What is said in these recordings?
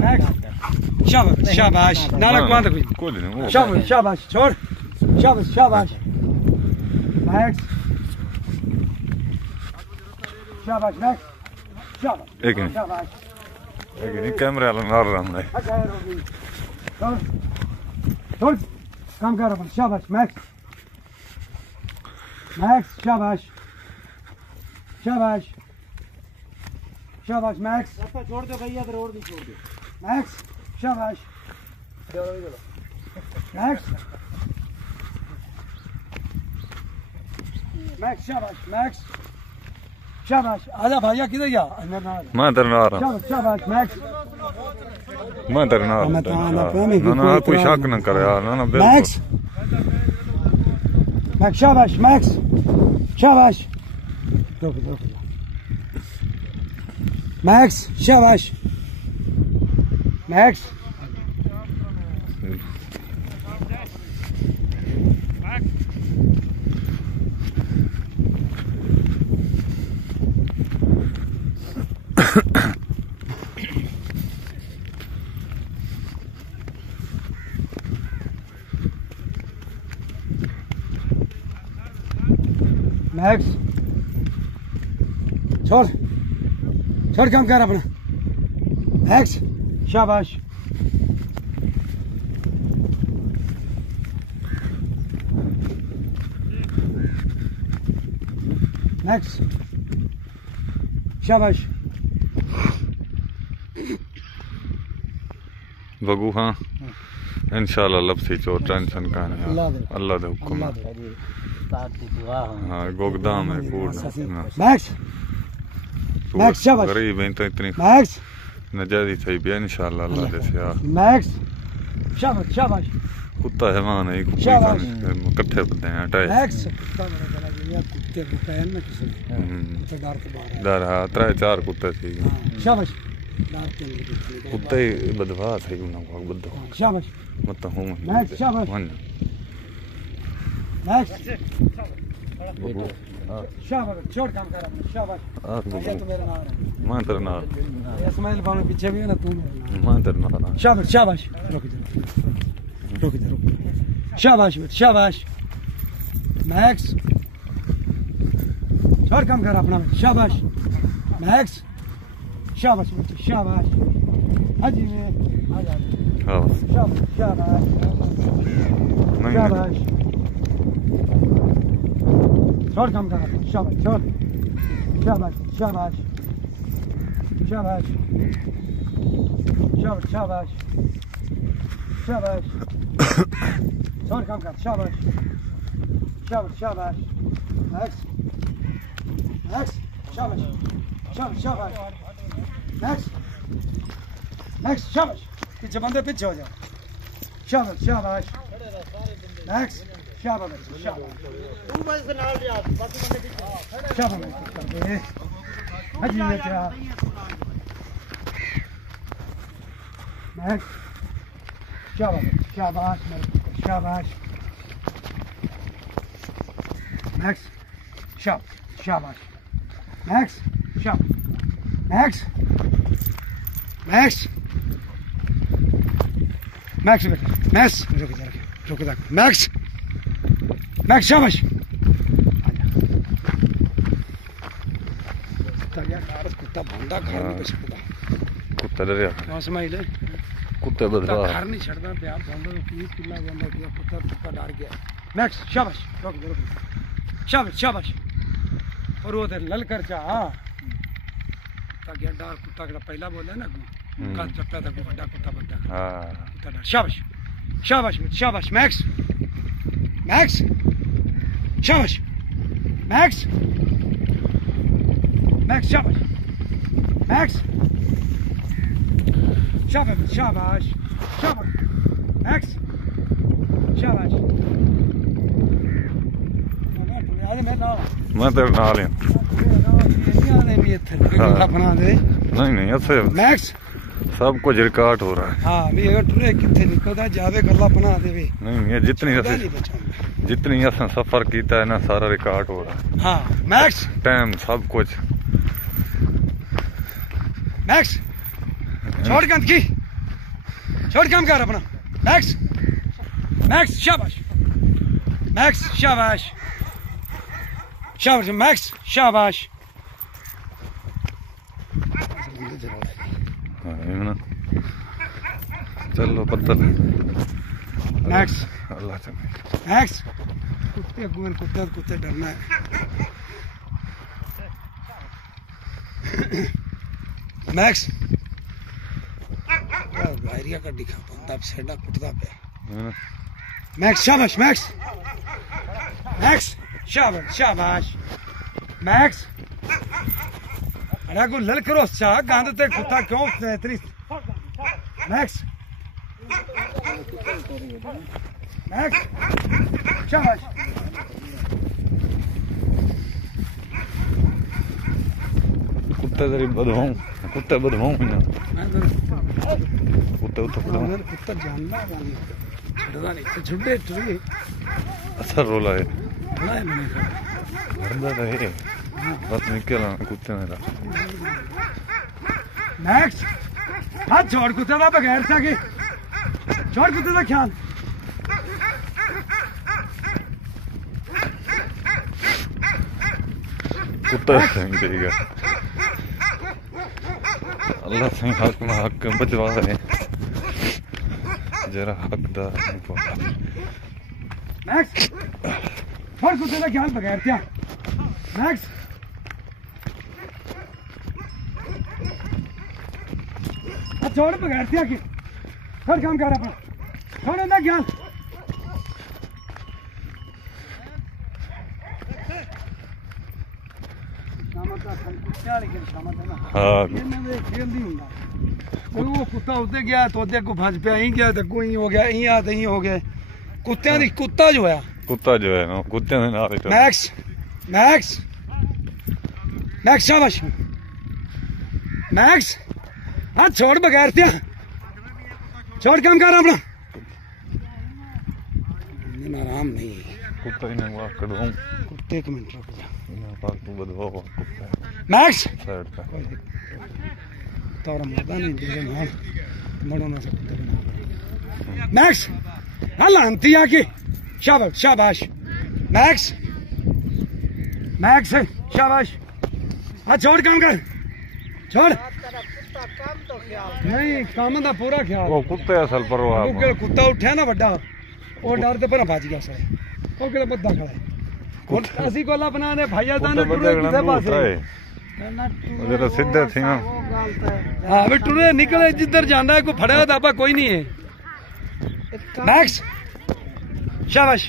शाबाश शाबाश नाला कौन था कोई शाबाश शाबाश छोड़ शाबाश शाबाश मैक्स शाबाश मैक्स शाबाश एक मिनट कैमरा मार रहा हूँ छोड़ काम कर रहा हूँ शाबाश मैक्स मैक्स शाबाश शाबाश शाबाश मैक्स छोड़ दो भैया तो रोड नहीं छोड़ दो मैक्स शाबाश मैक्स मैक्स शाबाश मैक्स शाबाश आजा भैया किधर गया मैं तेरे नाल रहा शाबाश शाबाश मैक्स मैं तेरे नाल ना कोई शक ना करे यार ना मैक्स मैक्स शाबाश मैक्स शाबाश मैक्स शाबाश मैक्स मैक्स छोड़ छोड़ काम कर अपना मैक्स शाबाश मैक्स शाबाश बगू हाँ इंशाल्लाह लब से चो टेंशन का नहीं अल्लाह दे हुक्म हाँ गोगदाम है कूड़ मैक्स मैक्स शाबाश गरीब है तो इतनी मैक्स नजारी थी भी इंशाल्लाह अल्लाह दे से यार मैक्स शाबाश शाबाश कुत्ता है वहाँ नहीं इकट्ठे बंदे हैं अटैच मैक्स कुत्ते को पहन ना किसी कुत्ते डर के बाहर डर हाँ 3-4 कुत्ते थी शाबाश कुत्ते बदवा थे उनको बदवा शाबाश मत हूँ मैक्स शाबाश मैक्स शाबाश छोड़ काम कर अपना शाबाश ये तो मेरा नाम है मैं तेरे नाल इस्माइल भाई पीछे भी है ना तू मैं तेरे नाल शाबाश शाबाश रुक जा शाबाश शाबाश मैक्स छोड़ काम कर अपना शाबाश मैक्स शाबाश शाबाश हाजी में आ जा शाबाश शाबाश शाबाश छोड़ काम कर शाबाश छोड़ शाबाश शाबाश शाबाश शाबाश शाबाश शाबाश छोड़ काम कर शाबाश शाबाश शाबाश मैक्स मैक्स शाबाश शाबाश शाबाश मैक्स मैक्स शाबाश पीछे बंदे पीछे हो जाओ शाबाश शाबाश मैक्स शाबाश शाबाश तू बस नाल जा बाकी बंदे पीछे शाबाश हाजी बेटा मैक्स शाबाश शाबाश शाबाश मैक्स शाबाश मैक्स शाबाश मैक्स मैक्स मैक्स बेटा मैक्स रुक जा मैक्स मैक्स शाबाश कुत्ता बंदा घर नहीं छड़दा कुत्ता डरिया स्माइल कुत्ते बदला घर नहीं छड़दा प्यार बंदा की किला बंदा किया कुत्ता डर गया मैक्स शाबाश रुक शाबाश शाबाश और वो ललकर चा ताकि डर कुत्ता का पहला बोले ना कल चप्पा था बड़ा कुत्ता बंदा हां कुत्ता डर शाबाश शाबाश शाबाश मैक्स मैक्स शाबाश मैक्स मैक्स शाबाश मैक्स शाबाश शाबाश शाबाश मैक्स शाबाश मैं तेरे नाल ही नहीं ऐसे मैक्स सब कुछ रिकॉर्ड हो रहा है हाँ भी अगर टुरे कितने निकलता जावे गल्ला बना देवे नहीं ये जितनी असा सफर किया है ना सारा रिकॉर्ड हो रहा है हाँ मैक्स टाइम सब कुछ मैक्स छोड़ गंदगी छोड़ काम कर अपना। मैक्स मैक्स शाबाश मैक्स शाबाश शाबाश मैक्स शाबाश। चलो पत्थर मैक्स अल्लाह से मैक्स कुत्ते कुत्ते कुत्ते डरना है। मैक्स वायरिया का दिखा बंदा सेडा कुटदा पे। मैक्स शाबाश मैक्स मैक्स शाबाश शाबाश मैक्स। अरे को ललकरो सा गंद ते कुत्ता क्यों इतनी। मैक्स मैक्स शाबाश कुत्ते तेरी बदवाऊं कुत्ते बदवाऊं ना कुत्ते उठो कुत्ता जानना वाली छड़दा नहीं तो छुड़े छुड़े अच्छा रोला है बड़ा है मैंने मरदा तो है बस निकल कुत्ते मेरा। मैक्स हाथ छोड़ कुत्ते का बगैर सा के छोड़ कुत्ते का ख्याल। कुत्ता सही है अल्लाह सही हक में हक बचवा रहे जरा हकदार मैक्स छोड़ कुत्ते का ख्याल बगैर क्या। मैक्स छोड़ बगैर क्या कि छोड़ काम कर अपना छोड़ ना ख्याल। हाँ वो कुत्ता उधर गया तो उधर को भज पे ही गया तो कोई हो गया यहीं आ यहीं हो गए कुत्ते दी कुत्ता जो है ना कुत्ते ने ना मैक्स मैक्स मैक्स शाबाश मैक्स हाँ छोड़ बगैर त्या छोड़ काम कर अपना। आराम नहीं कुत्ता ही नहीं कड़वाऊं कुत्ते एक मिनट रुक जा कुत्ता मैक्स साइड का तोरा मरदा नहीं दे ना मरो ना सकते मैक्स हल्ला अंती आके शाबाश शाबाश मैक्स मैक्स शाबाश हाँ छोड़ काम कर छोड़ नहीं काम का पूरा ख्याल वो कुत्ते असल परवाह कुत्ता उठा ना बड़ा वो डर ते पर भज गया सारे वो कि बद्दा खड़ा है असि कोला बना दे भैया दाने टुरे किसे पासे जरा सीधे थी ना हां वे टुरे निकले जिधर जांदा है को फड़या दाबा कोई नहीं है। मैक्स शाबाश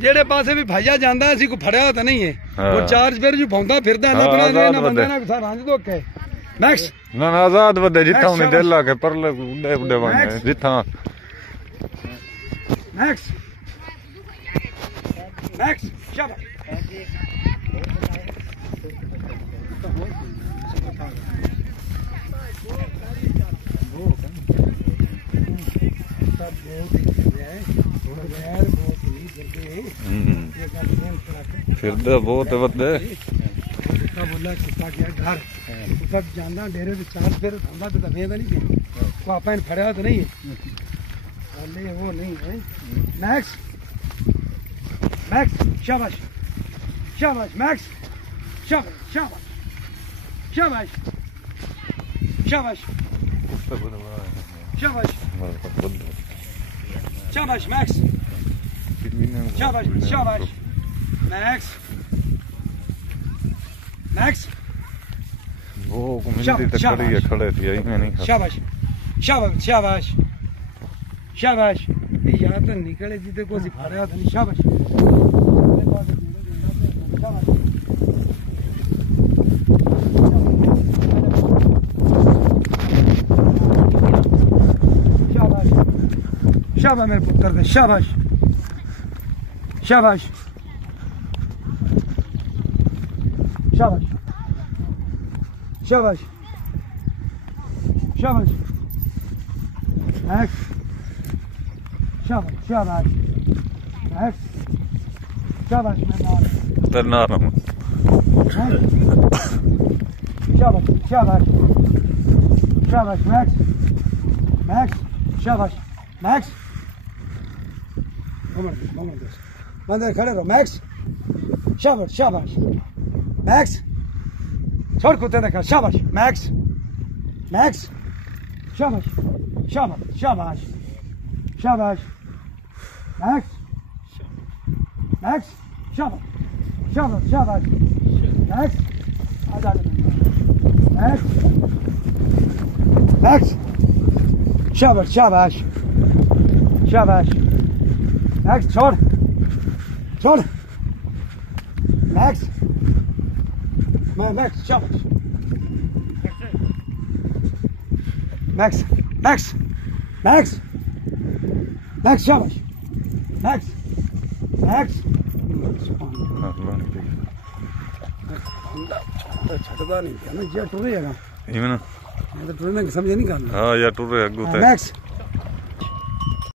जेड़े पासे भी भैया जांदा असि को फड़या तो नहीं है वो चार्ज फिर जो भौंदा फिरदा ना बना ना बंदा ना सा रंज दो के मैक्स ना आजाद बदे जिथा उन्हें दिल लाके परले उडे उडे बने जिथा मैक्स मैक्स शाबाश फिरदा बहुत बदे बोला कुत्ता गया घर कुत्ता जाना डेरे से चार फिर धंधा तो वेद नहीं है वो आप फड़या तो नहीं है वो नहीं है। मैक्स मैक्स शाबाश शाबाश मैक्स शाबाश शाबाश शाबाश शाबाश शाबाश शाबाश मैक्स शाबाश शाबाश मैक्स मैक्स वो मिलती तक खड़ी है खड़े थी यही में नहीं शाबाश शाबाश शाबाश शाबाश यार तो निकले जिधर को सिखाया था शाबाश शाबाश शाबाश मेरे पुत्र दे शाबाश शाबाश शाबाश शाबाश शाबाश मैक्स शाबाश शाबाश मैक्स शाबाश तरना रहा शाबाश शाबाश शाबाश मैक्स मैक्स शाबाश मैक्स बंदे खड़े रहो मैक्स शाबाश शाबाश मैक्स छोड़ कुत्ते देखा शाबाश मैक्स मैक्स शाबाश शाबाश शाबाश शाबाश मैक्स मैक्स शाबाश शाबाश शाबाश मैक्स आजा मैक्स मैक्स शाबाश शाबाश शाबाश मैक्स छोड़ छोड़ मैक्स मैक्स शाबाश मैक्स मैक्स मैक्स मैक्स शाबाश मैक्स मैक्स छटदा नहीं क्या ना ये टूरेगा इवन ये तो टूरने की समझ नहीं करना हां यार टूर रे अगू ते मैक्स